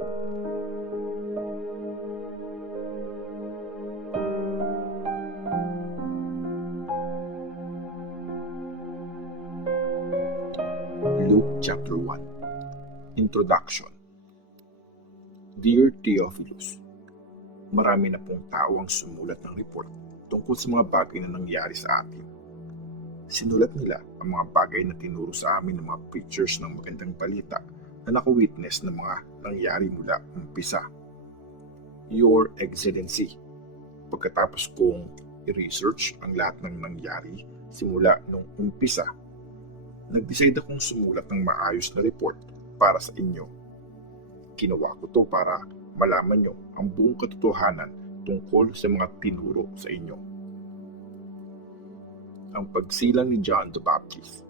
Luke chapter 1. Introduction. Dear Theophilus, marami na pong tao ang sumulat ng report tungkol sa mga bagay na nangyari sa atin. Sinulat nila ang mga bagay na tinuro sa amin ng mga preachers ng magandang balita na nakawitness ng mga nangyari mula umpisa. Your Excellency, pagkatapos kong i-research ang lahat ng nangyari simula nung umpisa, nag-decide akong sumulat ng maayos na report para sa inyo. Ginawa ko to para malaman nyo ang buong katotohanan tungkol sa mga tinuro sa inyo. Ang pagsilang ni John the Baptist.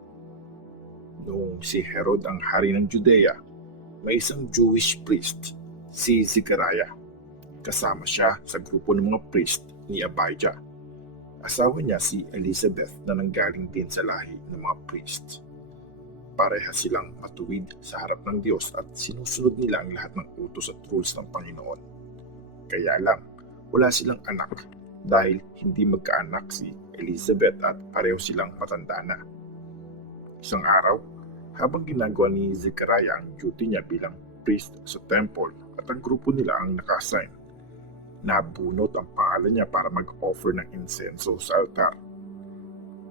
Noong si Herod ang hari ng Judea, may isang Jewish priest, si Zechariah. Kasama siya sa grupo ng mga priest ni Abijah. Asawa niya si Elizabeth na nanggaling din sa lahi ng mga priests. Pareha silang matuwid sa harap ng Diyos at sinusunod nila ang lahat ng utos at rules ng Panginoon. Kaya lang, wala silang anak dahil hindi magkaanak si Elizabeth at pareho silang matanda na. Isang araw, habang ginagawa ni Zechariah ang duty niya bilang priest sa temple at ang grupo nila ang naka-assign, nabunot ang pangalan niya para mag-offer ng insenso sa altar.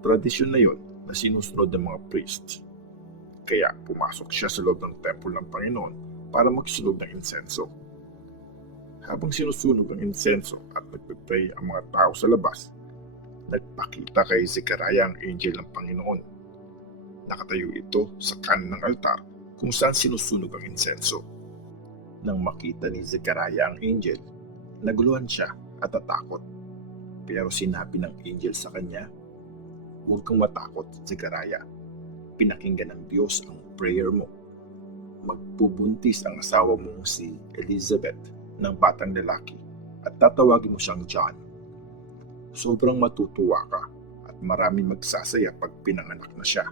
Tradisyon na yon na sinusunod ng mga priests. Kaya pumasok siya sa loob ng temple ng Panginoon para magsunog ng insenso. Habang sinusunog ang insenso at nagpipray ang mga tao sa labas, nagpakita kay Zechariah ang angel ng Panginoon. Nakatayo ito sa kanan ng altar kung saan sinusunog ang insenso. Nang makita ni Zechariah ang angel, naguluhan siya at natakot. Pero sinabi ng angel sa kanya, "Huwag kang matakot, Zechariah. Pinakinggan ng Diyos ang prayer mo. Magpubuntis ang asawa mong si Elizabeth ng batang lalaki at tatawagin mo siyang John. Sobrang matutuwa ka at marami magsasaya pag pinanganak na siya.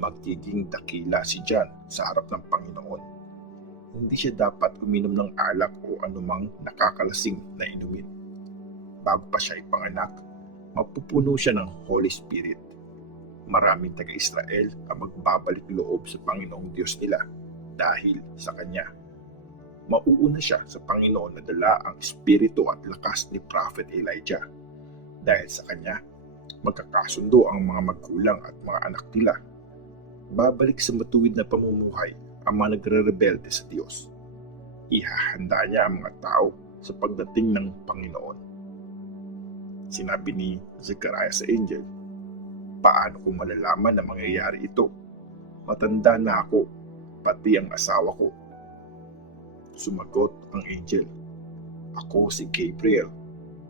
Magiging dakila si John sa harap ng Panginoon. Hindi siya dapat uminom ng alak o anumang nakakalasing na inumin. Bago pa siya ipanganak, mapupuno siya ng Holy Spirit. Maraming taga-Israel ang magbabalik loob sa Panginoong Diyos nila dahil sa Kanya. Mauuna siya sa Panginoon na dala ang espiritu at lakas ni Prophet Elijah. Dahil sa Kanya, magkakasundo ang mga magulang at mga anak nila. Babalik sa matuwid na pamumuhay ang mga nagre-rebelde sa Diyos. Ihahanda niya ang mga tao sa pagdating ng Panginoon." Sinabi ni Zechariah sa angel, "Paano ko malalaman na mangyayari ito? Matanda na ako, pati ang asawa ko." Sumagot ang angel, "Ako si Gabriel.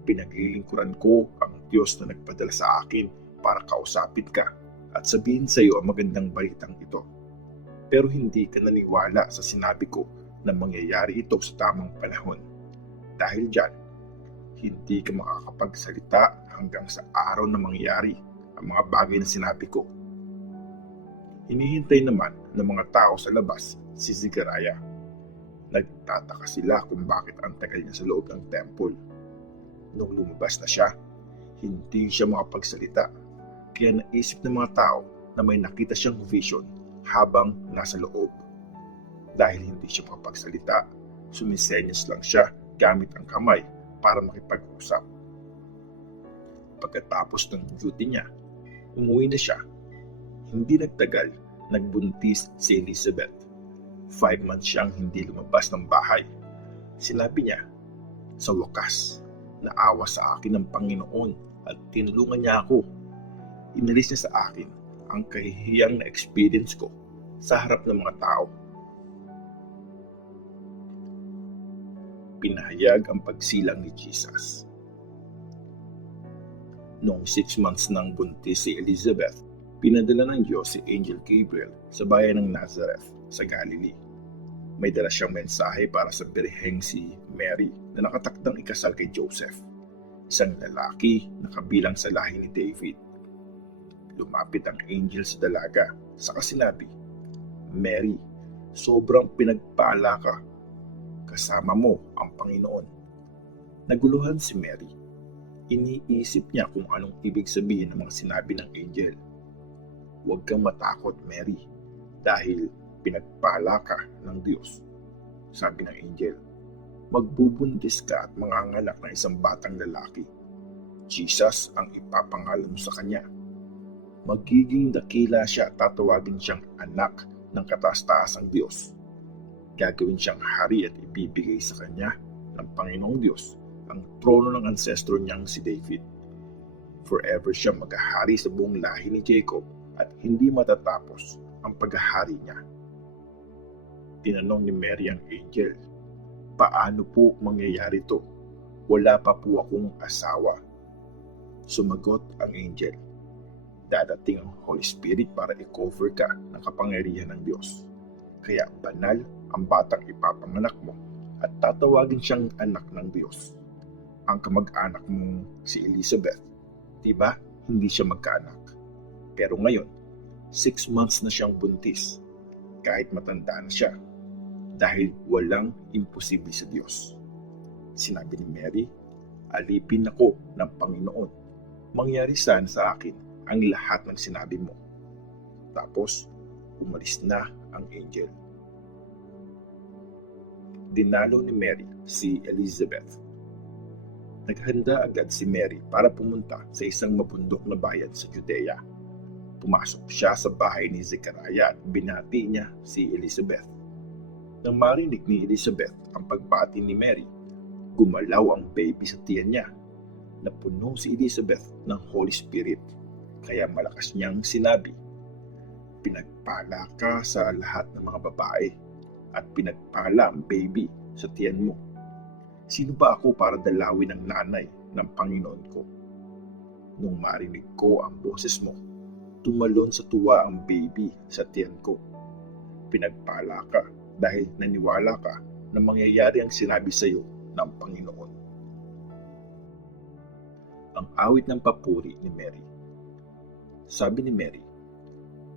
Pinaglilingkuran ko ang Diyos na nagpadala sa akin para kausapin ka at sabihin sa iyo ang magandang balitang ito. Pero hindi ka naniwala sa sinabi ko na mangyayari ito sa tamang panahon. Dahil dyan, hindi ka makakapagsalita hanggang sa araw na mangyayari ang mga bagay na sinabi ko." Hinihintay naman ng mga tao sa labas si Zechariah. Nagtataka sila kung bakit ang tagal niya sa loob ng temple. Nung lumabas na siya, hindi siya makapagsalita. Kaya naisip ng mga tao na may nakita siyang vision habang nasa loob. Dahil hindi siya makapagsalita, sumisenyas lang siya gamit ang kamay para makipag-usap. Pagkatapos ng duty niya, umuwi na siya. Hindi nagtagal, nagbuntis si Elizabeth. 5 months siyang hindi lumabas ng bahay. Sinabi niya, "Sa wakas, naawa sa akin ng Panginoon at tinulungan niya ako. Inalis niya sa akin ang kahihiyang na experience ko sa harap ng mga tao." Pinahayag ang pagsilang ni Jesus. Noong 6 months nang buntis si Elizabeth, pinadala ng Diyos si Angel Gabriel sa bayan ng Nazareth sa Galilee. May dala siyang mensahe para sa birheng si Mary na nakatakdang ikasal kay Joseph, isang lalaki na kabilang sa lahi ni David. Lumapit ang angel sa dalaga, saka sinabi, "Mary, sobrang pinagpala ka. kasama mo ang Panginoon. Naguluhan si Mary. Iniisip niya kung anong ibig sabihin ng mga sinabi ng angel. Huwag kang matakot, Mary, dahil pinagpala ka ng Diyos. Sabi ng angel, magbubuntis ka at manganganak ng isang batang lalaki. Jesus ang ipapangalan mo sa kanya. Magiging dakila siya at tatawagin siyang anak ng kataas-taasang Diyos. Gagawin siyang hari at ibibigay sa kanya ng Panginoong Diyos ang trono ng ancestro niyang si David. Forever siya maghahari sa buong lahi ni Jacob at hindi matatapos ang paghahari niya. Tinanong ni Mary ang angel, paano po mangyayari to? Wala pa po akong asawa. Sumagot ang angel, dadating ang Holy Spirit para i-cover ka ng kapangyarihan ng Diyos. Kaya banal ang batang ipapanganak mo at tatawagin siyang anak ng Diyos. Ang kamag-anak mong si Elizabeth, diba hindi siya magkaanak? Pero ngayon, 6 months na siyang buntis, kahit matanda na siya, dahil walang imposible sa Diyos. Sinabi ni Mary, alipin ako ng Panginoon. Mangyari sana sa akin ang lahat ng sinabi mo. Tapos, umalis na ang angel. Dinalo ni Mary si Elizabeth. Naghanda agad si Mary para pumunta sa isang mabundok na bayan sa Judea. Pumasok siya sa bahay ni Zechariah at binati niya si Elizabeth. Nang marinig ni Elizabeth ang pagbati ni Mary, gumalaw ang baby sa tiyan niya. Napuno si Elizabeth ng Holy Spirit, kaya malakas niyang sinabi, pinagpala ka sa lahat ng mga babae at pinagpala ang baby sa tiyan mo. Sino ba ako para dalawin ang nanay ng Panginoon ko? Nung marinig ko ang boses mo, tumalon sa tuwa ang baby sa tiyan ko. Pinagpala ka dahil naniwala ka na mangyayari ang sinabi sa iyo ng Panginoon. Ang awit ng papuri ni Mary. Sabi ni Mary,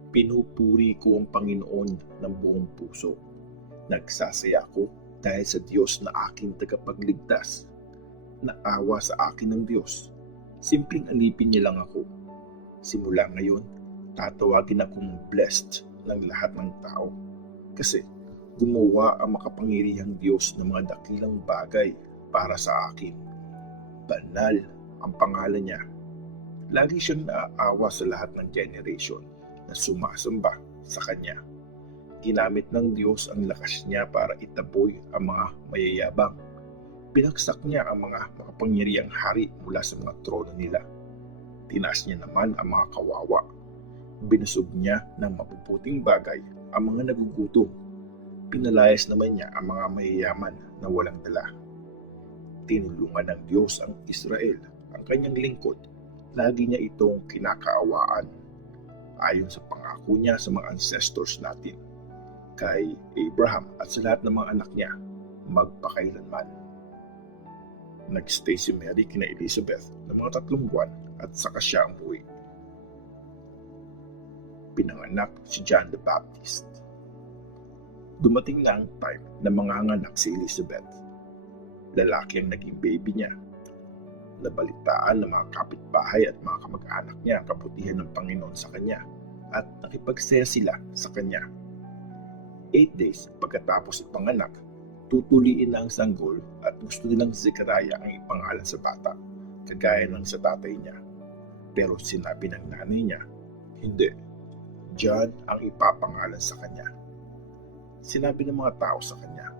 pinupuri ko ang Panginoon ng buong puso. Nagsasaya ako dahil sa Diyos na aking tagapagligtas. Naawa sa akin ng Diyos. Simpleng alipin niya lang ako. Simula ngayon, tatawagin akong blessed ng lahat ng tao. Kasi gumawa ang makapangyarihang Diyos ng mga dakilang bagay para sa akin. Banal ang pangalan niya. Lagi siyang naaawa sa lahat ng generation na sumasamba sa Kanya. Ginamit ng Diyos ang lakas niya para itaboy ang mga mayayabang. Binagsak niya ang mga makapangyarihang hari mula sa mga trono nila. Tinaas niya naman ang mga kawawa. Binusog niya ng mapuputing bagay ang mga nagugutom. Pinalayas naman niya ang mga mayayaman na walang dala. Tinulungan ng Diyos ang Israel, ang kanyang lingkod. Lagi niya itong kinakaawaan. Ayon sa pangako niya sa mga ancestors natin, kay Abraham at sa lahat ng mga anak niya, magpakailanman. Nagstay si Mary kina Elizabeth ng mga 3 buwan at saka siya umuwi. Pinanganak si John the Baptist. Dumating na ang time na manganganak si Elizabeth. Lalaki ang naging baby niya. Nabalitaan ng mga kapitbahay at mga kamag-anak niya ang kabutihan ng Panginoon sa kanya at nakipagsaya sila sa kanya. 8 days pagkatapos ipanganak, tutuliin na ang sanggol at gusto nilang Zechariah ang ipangalan sa bata, kagaya ng sa tatay niya. Pero sinabi ng nanay niya, hindi, John ang ipapangalan sa kanya. Sinabi ng mga tao sa kanya,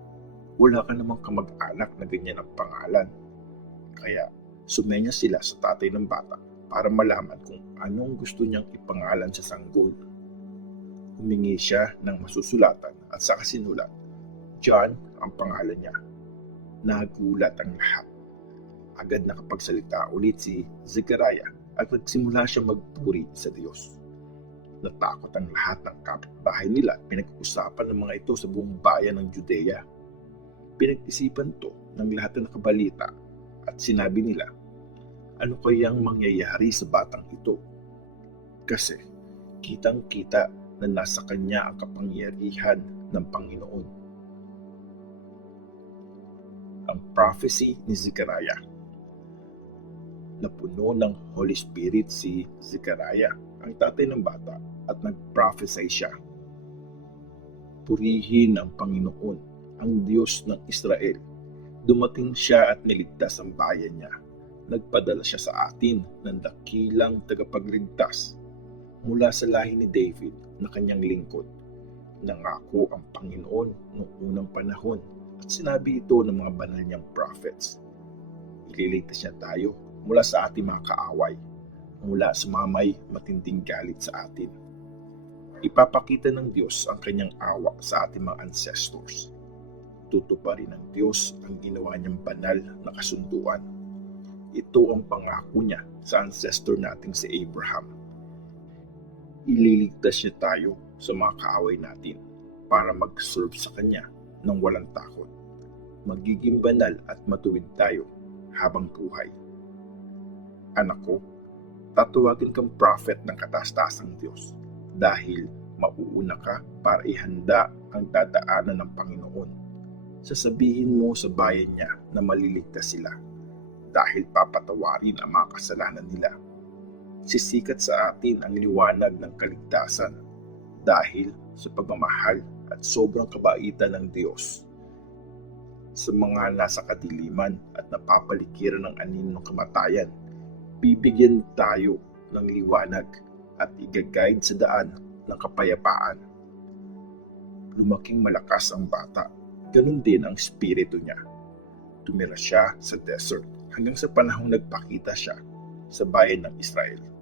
wala ka namang kamag-anak na ganyan ang pangalan. Kaya sumenya sila sa tatay ng bata para malaman kung anong gusto niyang ipangalan sa sanggol. Humingi siya ng masusulatan at saka sinulat, John ang pangalan niya. Nagulat ang lahat. Agad nakapagsalita ulit si Zechariah at nagsimula siya magpuri sa Diyos. Natakot ang lahat ng kapitbahay nila at pinag-uusapan ng mga ito sa buong bayan ng Judea. Pinag-isipan to ng lahat na nakabalita at sinabi nila, ano kayang mangyayari sa batang ito? Kasi kitang-kita na nasa kanya ang kapangyarihan ng Panginoon. ang prophecy ni Zechariah. Napuno ng Holy Spirit si Zechariah, ang tatay ng bata, at nag-prophesy siya. Purihin ang Panginoon, ang Diyos ng Israel. Dumating siya at niligtas ang bayan niya. Nagpadala siya sa atin ng dakilang tagapagligtas mula sa lahi ni David na kanyang lingkod. Nangako ang Panginoon noong unang panahon at sinabi ito ng mga banal niyang prophets. Ililigtas niya tayo mula sa ating mga kaaway, mula sa mga may matinding galit sa atin. Ipapakita ng Diyos ang kanyang awa sa ating mga ancestors. Tutuparin ng Diyos ang ginawa niyang banal na kasunduan. Ito ang pangako niya sa ancestor nating si Abraham. Ililigtas niya tayo sa mga kaaway natin para mag-serve sa kanya ng walang takot. Magiging banal at matuwid tayo habang buhay. Anak ko, tatuwagin kang prophet ng kataas-taasang Diyos dahil mauuna ka para ihanda ang dadaanan ng Panginoon. Sasabihin mo sa bayan niya na maliligtas sila dahil papatawarin ang mga kasalanan nila. Sisikat sa atin ang liwanag ng kaligtasan dahil sa pagmamahal at sobrang kabaitan ng Diyos. Sa mga nasa kadiliman at napapaligiran ng anino ng kamatayan, bibigyan tayo ng liwanag at i-guide sa daan ng kapayapaan. Lumaking malakas ang bata, ganun din ang espiritu niya. Tumira siya sa desert hanggang sa panahong nagpakita siya sa bayan ng Israel.